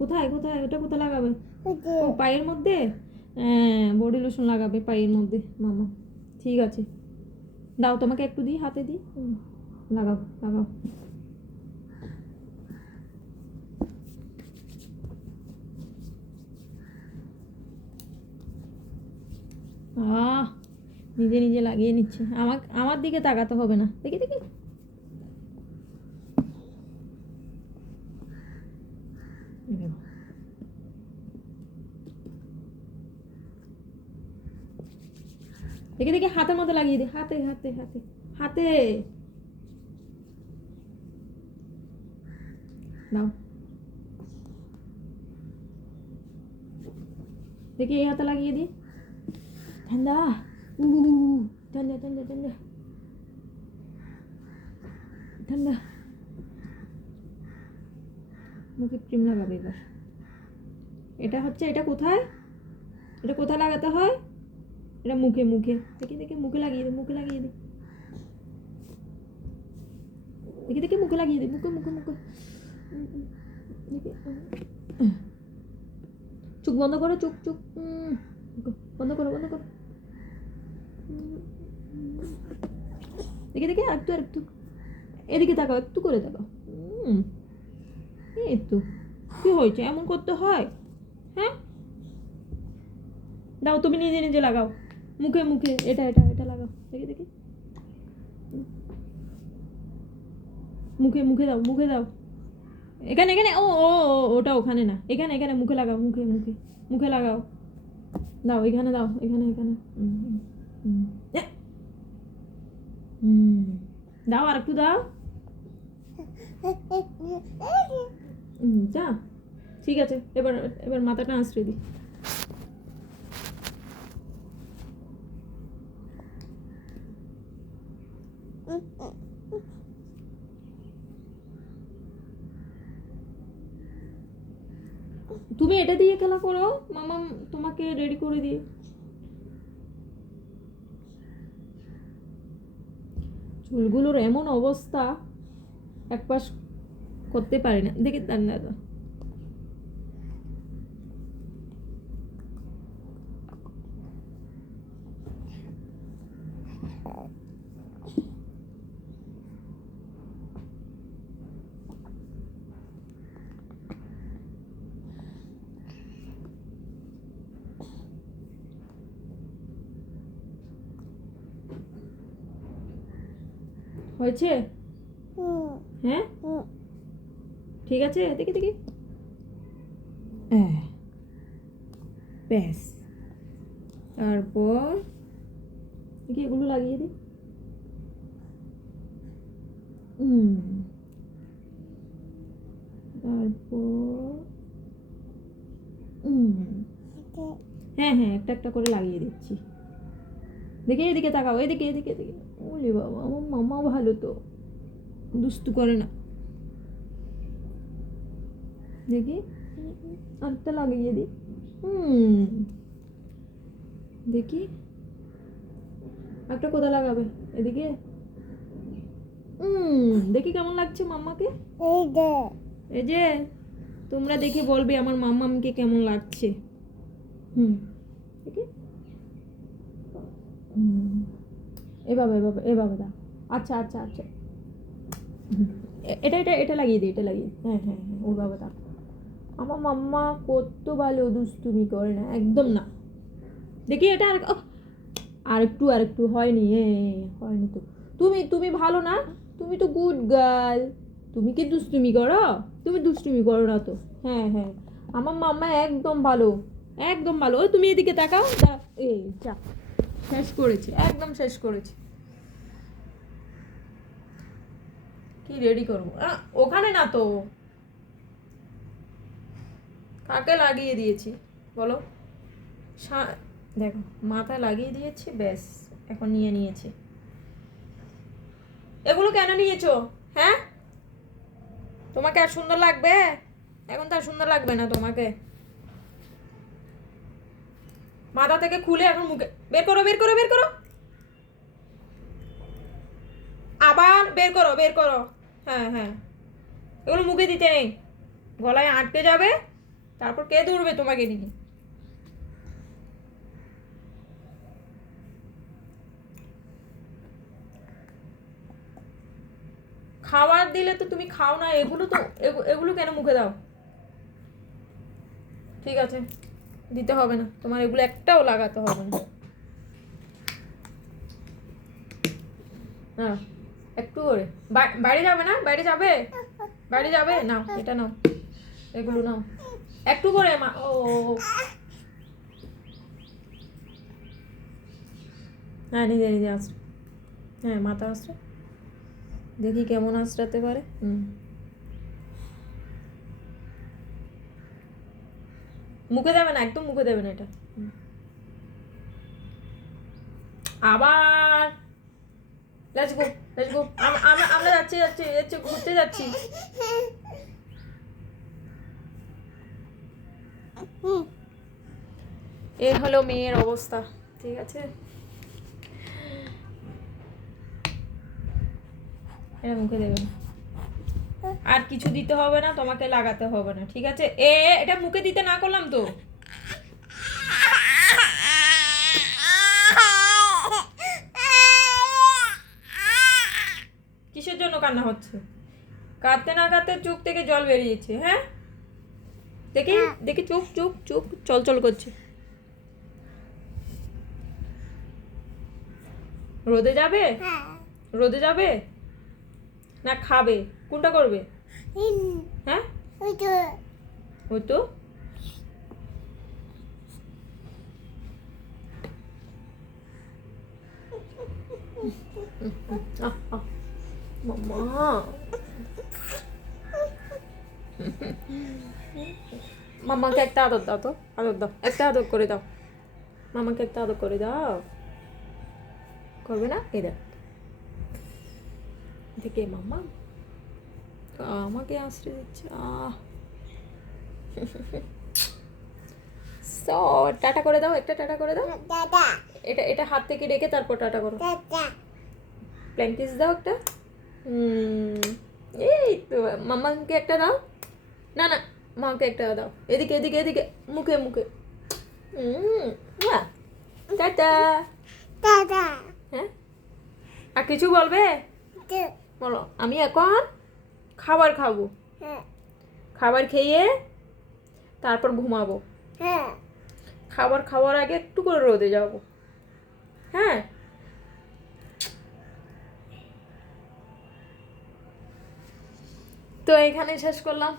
কোথায় কোথায় ওটা কোথায় লাগাবে? ও পায়ের মধ্যে? হ্যাঁ, বডি লোশন লাগাবে পায়ের মধ্যে মামা। ঠিক আছে, দাও তোমাকে একটু দিই, হাতে দিই। লাগাও লাগাও। আহ, নিজে নিজে লাগিয়ে নিচ্ছে। আমার দিকে তাকাতে হবে না। দেখি দেখি। দেখি দেখি, হাতের মধ্যে লাগিয়ে দে। হাতে হাতে হাতে হাতে দাও। দেখি এই হাতে লাগিয়ে দি। ঠান্ডা। উ ঠান্ডা ঠান্ডা ঠান্ডা ঠান্ডা। মুখে ক্রিম লাগাবে এবার। এটা হচ্ছে, এটা কোথায়, এটা কোথায় লাগাতে হয়? এটা মুখে মুখে। দেখি দেখি, মুখে লাগিয়ে দে, মুখে লাগিয়ে দে। দেখি দেখি, মুখে লাগিয়ে দে, মুখে মুখে মুখে। চোখ বন্ধ করো, চোখ চোখ বন্ধ করো, বন্ধ করো। দেখি দেখি, আরেকটু আরেকটু। এদিকে তাকাও, একটু করে তাকাও। এই তো। কি হয়েছে, এমন করতে হয়? হ্যাঁ, দাও তুমি নিজে নিজে লাগাও। মুখে মুখে, এটা এটা এটা লাগাও। দেখি দেখি, মুখে মুখে দাও, মুখে দাও। এখানে এখানে, ও ও ওটা ওখানে না, এখানে এখানে মুখে লাগাও, মুখে মুখে মুখে লাগাও। দাও এখানে, দাও এখানে এখানে। দাও আর একটু দাও। যা, ঠিক আছে, এবার এবার মাথাটা আঁচড়ে দিই। তুমি এটা দিয়ে খেলা করো, মামা তোমাকে রেডি করে দিই। চুলগুলোর এমন অবস্থা, এক পাশ করতে পারি না। দেখি তার না, হয়েছে? হ্যাঁ, ঠিক আছে, দেখি দেখি। ব্যাস, তারপর দেখি এগুলো লাগিয়ে দিই। তারপর হ্যাঁ হ্যাঁ, একটা একটা করে লাগিয়ে দিচ্ছি। দেখি এদিকে তাকাও, এদিকে এদিকে এদিকে। ওরে বাবা, আমার মামা ভালো তো, দুষ্টু করে না। দেখি, আরেকটা লাগিয়ে দিই। দেখি একটা কোথা লাগাবে? এদিকে। দেখি কেমন লাগছে মাম্মাকে। এই যে, তোমরা দেখে বলবে আমার মাম্মামকে কেমন লাগছে। দেখি, এভাবে এভাবে এভাবে দাও। আচ্ছা আচ্ছা আচ্ছা, এটা এটা এটা লাগিয়ে দিই, এটা লাগিয়ে। হ্যাঁ হ্যাঁ হ্যাঁ, ওইভাবে দাও। আমার মাম্মা কত ভালো, দুষ্টুমি করে না একদম না। দেখি এটা আর একটু আর একটু। হয়নি, হয়নি তো। তুমি তুমি ভালো না, তুমি তো গুড গার্ল। তুমি কি দুষ্টুমি করো? তুমি দুষ্টুমি করো না তো। হ্যাঁ হ্যাঁ, আমার মাম্মা একদম ভালো, একদম ভালো। ওই তুমি এদিকে তাকাও। এই যা, শেষ করেছে, একদম শেষ করেছে। কি রেডি করবো? ওখানে না তো, কাকে লাগিয়ে দিয়েছি বলো? দেখো, মাথা লাগিয়ে দিয়েছি, ব্যাস। এখন নিয়ে নিয়েছে। এগুলো কেন নিয়েছো? হ্যাঁ, তোমাকে আর সুন্দর লাগবে? এখন তো আর সুন্দর লাগবে না তোমাকে। মাথা থেকে খুলে এখন মুখে বের করো, বের করো, বের করো। আবার বের করো, বের করো। হ্যাঁ হ্যাঁ, এগুলো মুখে দিতে নেই। গলায় আটকে যাবে, তারপর কে ধরবে তোমাকে নিয়ে? খাবার দিলে তো তুমি খাও না, এগুলো তো এগুলো কেন মুখে দাও? ঠিক আছে, দিতে হবে না তোমার, এগুলো একটাও লাগাতে হবে না। হ্যাঁ, একটু করে বাইরে যাবে না? বাইরে যাবে? বাইরে যাবে? নাও এটা নাও, এগুলো নাও একটু করে মা। ও হ্যাঁ, নিজে নিজে আসো। হ্যাঁ, মাথা আসো, দেখি কেমন আঁচড়াতে পারে। মুখে দেবে না, একদম মুখে দেবে না এটা। আবার লেটস গো, লেটস গো, আমরা যাচ্ছি যাচ্ছি যাচ্ছি, ঘুরতে যাচ্ছি। এ হলো মেয়ের অবস্থা, ঠিক আছে? এটা মুখে দেবে না, আর কিছু দিতে হবে না তোমাকে, লাগাতে হবে না, ঠিক আছে? এটা মুখে দিতে না করলাম তো। কিসের জন্য কান্না হচ্ছে? কাঁদতে না কাঁদতে চোখ থেকে জল বেরিয়েছে। হ্যাঁ, দেখি দেখি, চোখ চোখ চোখ চল করছে। রোদে যাবে? রোদে যাবে না খাবে? কোনটা করবে? হ্যাঁ, ওই তো। মামা, মামাকে একটা আদর দাও তো, আদর দাও, একটা আদর করে দাও, মামাকে একটা আদর করে দাও। করবে না? এই দেখ, দেখে মামা আমাকে আশ্রয় দিচ্ছে। সো টাটা করে দাও, একটা টাটা করে দাও। এটা এটা হাত থেকে রেখে তারপর টাটা করো। প্ল্যাঙ্কিস দাও একটা। এই তো, মামাকে একটা দাও। না না, মাকে একটা দাও, এদিকে এদিকে এদিকে, মুখে মুখে। টাটা। হ্যাঁ, আর কিছু বলবে? বলো, আমি এখন খাবার খাবো, খাবার খেয়ে তারপর ঘুমাবো। খাবার খাওয়ার আগে একটু করে রোদে যাবো। হ্যাঁ, তো এখানে শেষ করলাম।